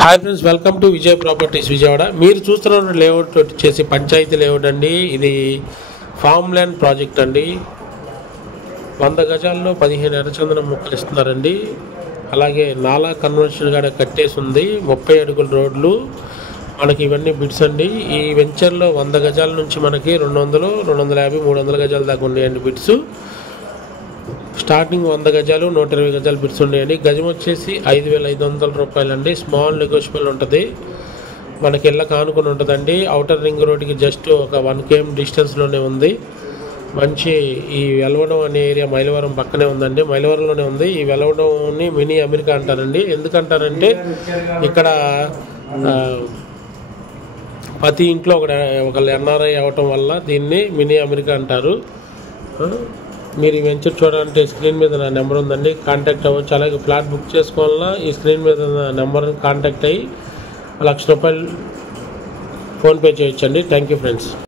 Hi friends, welcome to Vijay properties Vijayawada. మీరు చూస్తున్న layout వచ్చేసి పంచాయతీ లేఅవుట్ అండి. ఇది ఫామ్ ల్యాండ్ ప్రాజెక్ట్ అండి. 100 గజాల్లో 15 ఎర్రచందనం మొక్కలు ఇస్తున్నారండి. అలాగే నాలా కన్వర్షన్ కూడా కట్టేసి ఉంది. 30 అడుగుల రోడ్లు మనకి ఇవన్నీ బిడ్స్ అండి. ఈ వెంచర్లో 100 గజాల నుంచి మనకి 200, 250, 300 గజాల దాకా ఉన్నాయండి బిడ్స్. స్టార్టింగ్ 100 గజాలు, 120 గజాలు బిడ్స్ ఉన్నాయండి. గజం వచ్చేసి 5,500 రూపాయలు అండి. స్మాల్ నెగోషియబుల్ ఉంటుంది. మనకి ఇళ్ళకి ఆనుకుని ఉంటుందండి. అవుటర్ రింగ్ రోడ్కి జస్ట్ ఒక 1 km డిస్టెన్స్లోనే ఉంది. మంచి ఈ వెలవడం అనే ఏరియా మైలవరం పక్కనే ఉందండి. మైలవరంలోనే ఉంది. ఈ వెలవడంని మినీ అమెరికా అంటారండి. ఎందుకంటారంటే ఇక్కడ ప్రతి ఇంట్లో ఒకళ్ళు ఎన్ఆర్ఐ అవ్వటం వల్ల దీన్ని మినీ అమెరికా అంటారు. మీరు ఈ వెంచర్ చూడాలంటే స్క్రీన్ మీద నా నెంబర్ ఉందండి, కాంటాక్ట్ అవ్వచ్చు. అలాగే ఫ్లాట్ బుక్ చేసుకోవాలన్నా ఈ స్క్రీన్ మీద నా నెంబర్ కాంటాక్ట్ అయ్యి 1,00,000 రూపాయలు ఫోన్పే చేయొచ్చండి. Thank you friends.